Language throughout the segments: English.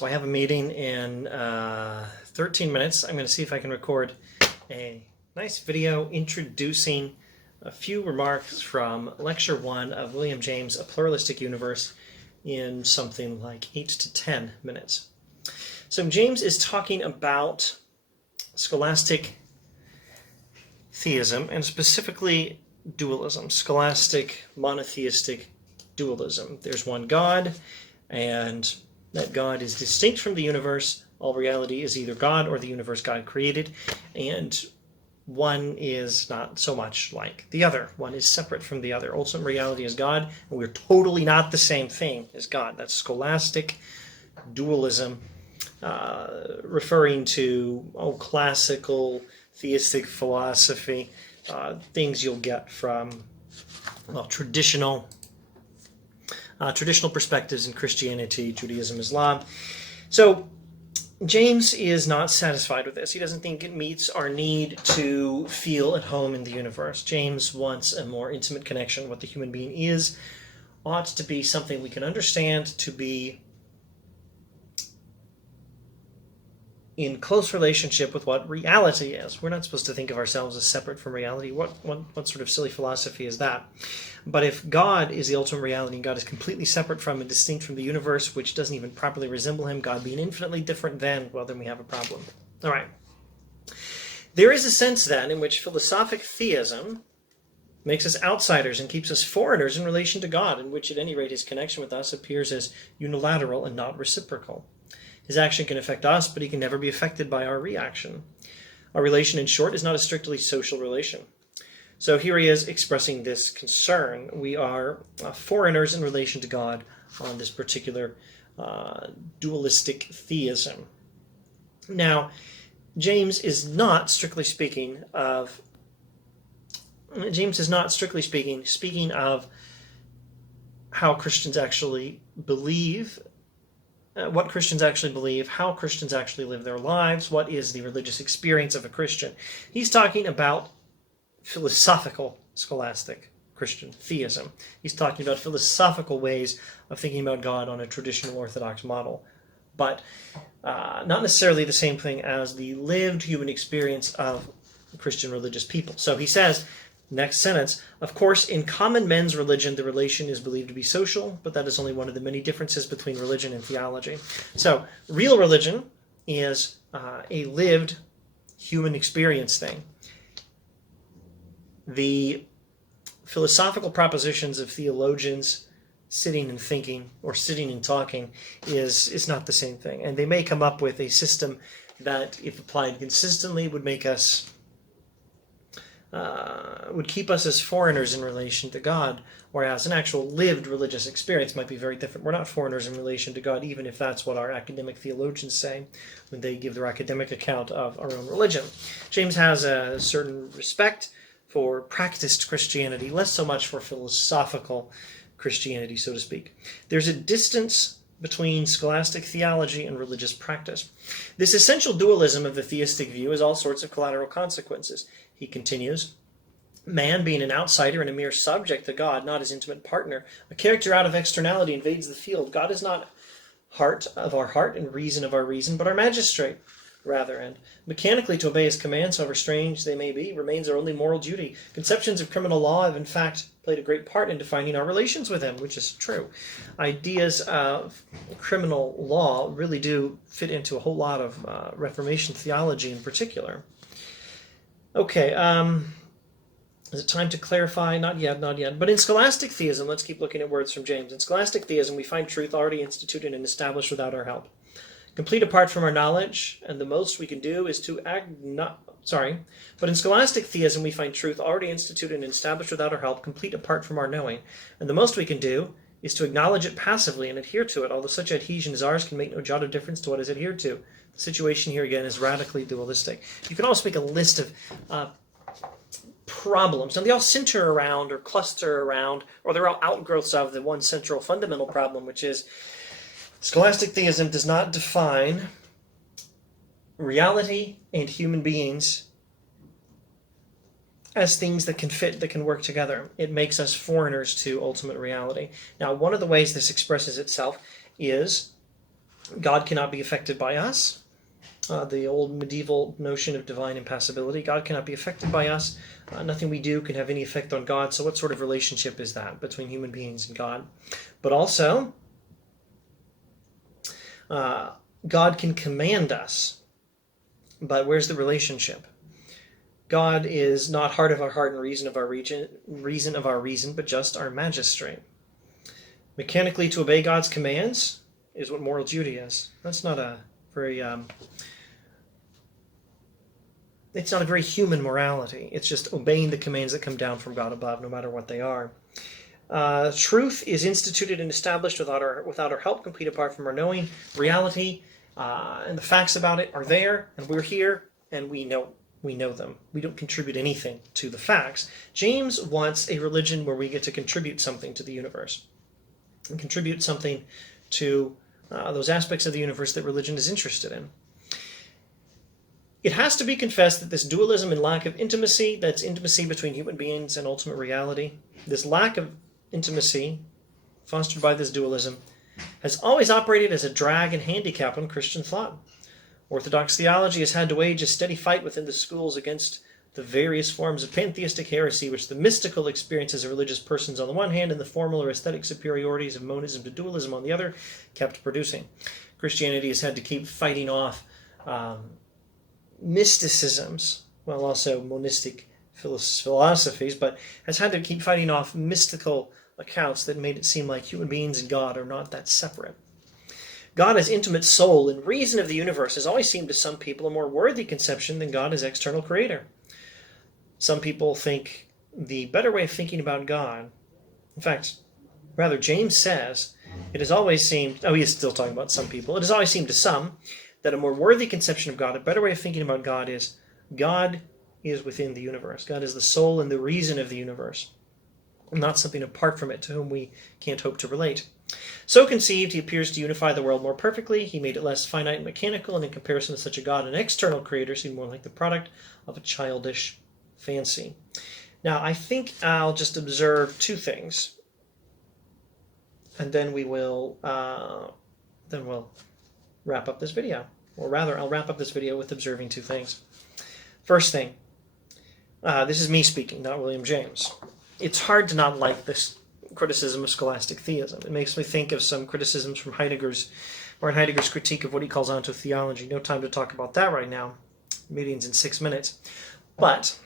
So I have a meeting in 13 minutes. I'm going to see if I can record a nice video introducing a few remarks from Lecture 1 of William James, A Pluralistic Universe, in something like 8 to 10 minutes. So James is talking about scholastic theism, and specifically dualism, scholastic monotheistic dualism. There's one God, and that God is distinct from the universe. All reality is either God or the universe God created, and one is not so much like the other. One is separate from the other. Ultimate reality is God, and we're totally not the same thing as God. That's scholastic dualism, referring to classical theistic philosophy, things you'll get from traditional perspectives in Christianity, Judaism, Islam. So James is not satisfied with this. He doesn't think it meets our need to feel at home in the universe. James wants a more intimate connection. What the human being is ought to be something we can understand, to be in close relationship with what reality is. We're not supposed to think of ourselves as separate from reality. What sort of silly philosophy is that? But if God is the ultimate reality and God is completely separate from and distinct from the universe, which doesn't even properly resemble him, God being infinitely different, then we have a problem. All right. There is a sense then in which philosophic theism makes us outsiders and keeps us foreigners in relation to God, in which at any rate his connection with us appears as unilateral and not reciprocal. His action can affect us, but he can never be affected by our reaction. Our relation, in short, is not a strictly social relation. So here he is expressing this concern. We are foreigners in relation to God on this particular dualistic theism. Now, James is not strictly speaking speaking of how Christians actually believe, what Christians actually believe, how Christians actually live their lives, what is the religious experience of a Christian. He's talking about philosophical scholastic Christian theism. He's talking about philosophical ways of thinking about God on a traditional Orthodox model, but not necessarily the same thing as the lived human experience of Christian religious people. So he says, next sentence, of course, in common men's religion, the relation is believed to be social, but that is only one of the many differences between religion and theology. So real religion is a lived human experience thing. The philosophical propositions of theologians sitting and thinking or sitting and talking is not the same thing. And they may come up with a system that, if applied consistently, would make us would keep us as foreigners in relation to God, whereas an actual lived religious experience might be very different. We're not foreigners in relation to God, even if that's what our academic theologians say when they give their academic account of our own religion. James has a certain respect for practiced Christianity, less so much for philosophical Christianity, so to speak. There's a distance between scholastic theology and religious practice. This essential dualism of the theistic view has all sorts of collateral consequences. He continues, man being an outsider and a mere subject to God, not his intimate partner, a character out of externality invades the field. God is not heart of our heart and reason of our reason, but our magistrate, rather, and mechanically to obey his commands, however strange they may be, remains our only moral duty. Conceptions of criminal law have in fact played a great part in defining our relations with him, which is true. Ideas of criminal law really do fit into a whole lot of Reformation theology in particular. Okay, is it time to clarify? Not yet. But in scholastic theism, let's keep looking at words from James. In scholastic theism, we find truth already instituted and established without our help. Complete apart from our knowledge, and the most we can do is to But in scholastic theism, we find truth already instituted and established without our help, complete apart from our knowing. And the most we can do is to acknowledge it passively and adhere to it, although such adhesion as ours can make no jot of difference to what is adhered to. The situation here, again, is radically dualistic. You can also make a list of problems. Now, they all center around or cluster around, or they're all outgrowths of the one central fundamental problem, which is scholastic theism does not define reality and human beings as things that can fit, that can work together. It makes us foreigners to ultimate reality. Now, one of the ways this expresses itself is God cannot be affected by us. The old medieval notion of divine impassibility. God cannot be affected by us. Nothing we do can have any effect on God. So what sort of relationship is that between human beings and God? But also, God can command us. But where's the relationship? God is not heart of our heart and reason of our reason, but just our magistrate. Mechanically to obey God's commands is what moral duty is. That's not a very it's not a very human morality. It's just obeying the commands that come down from God above, no matter what they are. Truth is instituted and established without our help, complete apart from our knowing. Reality and the facts about it are there, and we're here, and we know them. We don't contribute anything to the facts. James wants a religion where we get to contribute something to the universe, and contribute something to those aspects of the universe that religion is interested in. It has to be confessed that this dualism and lack of intimacy, that's intimacy between human beings and ultimate reality, this lack of intimacy fostered by this dualism has always operated as a drag and handicap on Christian thought. Orthodox theology has had to wage a steady fight within the schools against the various forms of pantheistic heresy, which the mystical experiences of religious persons on the one hand and the formal or aesthetic superiorities of monism to dualism on the other kept producing. Christianity has had to keep fighting off mysticisms, well, also monistic philosophies, but has had to keep fighting off mystical accounts that made it seem like human beings and God are not that separate. God as intimate soul and reason of the universe has always seemed to some people a more worthy conception than God as external creator. Some people think the better way of thinking about God, in fact, rather, James says, it has always seemed, he is still talking about some people, it has always seemed to some that a more worthy conception of God, a better way of thinking about God is within the universe. God is the soul and the reason of the universe, not something apart from it to whom we can't hope to relate. So conceived, he appears to unify the world more perfectly. He made it less finite and mechanical, and in comparison to such a God, an external creator seemed more like the product of a childish fancy. Now, I think I'll just observe two things, and then we'll wrap up this video. Or rather, I'll wrap up this video with observing two things. First thing, this is me speaking, not William James. It's hard to not like this criticism of scholastic theism. It makes me think of some criticisms from Heidegger's critique of what he calls ontotheology. No time to talk about that right now. Meeting's in 6 minutes. But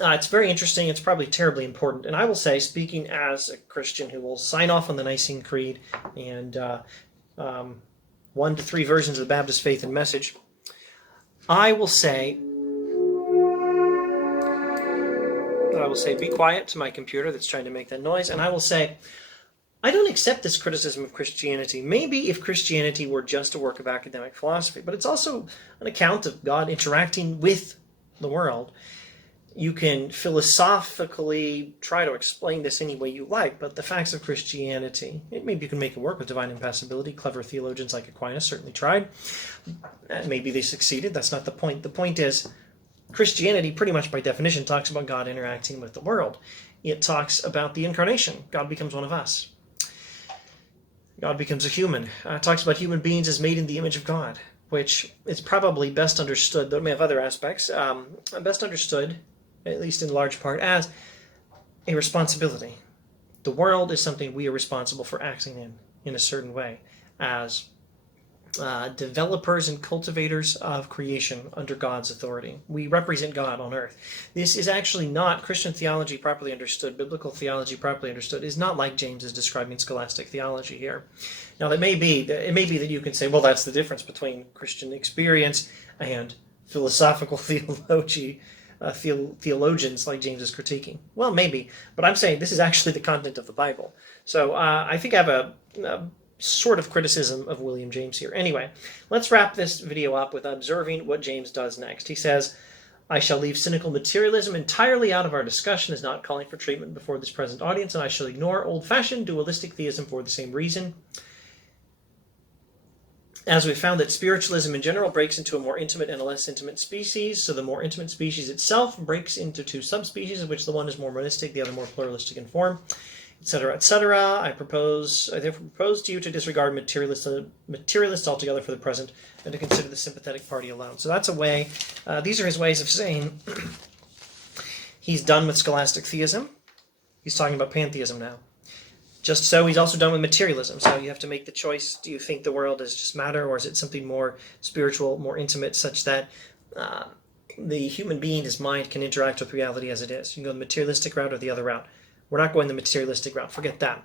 it's very interesting. It's probably terribly important. And I will say, speaking as a Christian who will sign off on the Nicene Creed and 1 to 3 versions of the Baptist faith and message, I will say, be quiet to my computer that's trying to make that noise, and I will say, I don't accept this criticism of Christianity. Maybe if Christianity were just a work of academic philosophy, but it's also an account of God interacting with the world. You can philosophically try to explain this any way you like, but the facts of Christianity, maybe you can make it work with divine impassibility. Clever theologians like Aquinas certainly tried. Maybe they succeeded. That's not the point. The point is, Christianity, pretty much by definition, talks about God interacting with the world. It talks about the incarnation. God becomes one of us. God becomes a human. It talks about human beings as made in the image of God, which is probably best understood, though it may have other aspects, best understood, at least in large part, as a responsibility. The world is something we are responsible for acting in a certain way, as developers and cultivators of creation under God's authority. We represent God on earth. This is actually not Christian theology properly understood. Biblical theology properly understood is not like James is describing scholastic theology here. Now, it may be that you can say, well, that's the difference between Christian experience and philosophical theologians like James is critiquing. Well, maybe, but I'm saying this is actually the content of the Bible. So I think I have a sort of criticism of William James here. Anyway, let's wrap this video up with observing what James does next. He says, I shall leave cynical materialism entirely out of our discussion as not calling for treatment before this present audience, and I shall ignore old-fashioned dualistic theism for the same reason. As we found that spiritualism in general breaks into a more intimate and a less intimate species, so the more intimate species itself breaks into two subspecies, of which the one is more monistic, the other more pluralistic in form. etc., etc. I therefore propose to you to disregard materialists altogether for the present, and to consider the sympathetic party alone. So that's a way. These are his ways of saying he's done with scholastic theism. He's talking about pantheism now. Just so, he's also done with materialism. So you have to make the choice. Do you think the world is just matter, or is it something more spiritual, more intimate, such that the human being, his mind, can interact with reality as it is? You can go the materialistic route or the other route. We're not going the materialistic route. Forget that.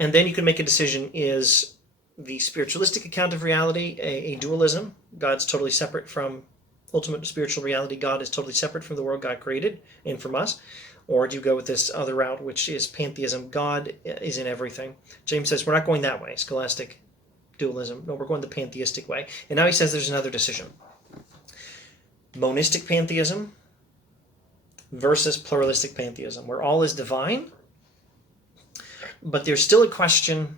And then you can make a decision. Is the spiritualistic account of reality a dualism? God's totally separate from ultimate spiritual reality. God is totally separate from the world God created and from us. Or do you go with this other route, which is pantheism? God is in everything. James says we're not going that way, scholastic dualism. No, we're going the pantheistic way. And now he says there's another decision. Monistic pantheism versus pluralistic pantheism, where all is divine, but there's still a question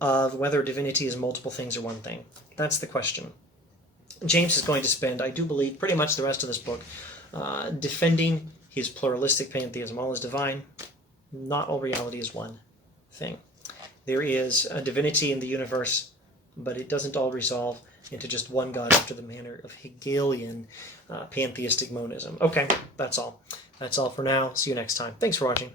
of whether divinity is multiple things or one thing. That's the question. James is going to spend, I do believe, pretty much the rest of this book defending his pluralistic pantheism. All is divine. Not all reality is one thing. There is a divinity in the universe, but it doesn't all resolve into just one God after the manner of Hegelian pantheistic monism. Okay, that's all. That's all for now. See you next time. Thanks for watching.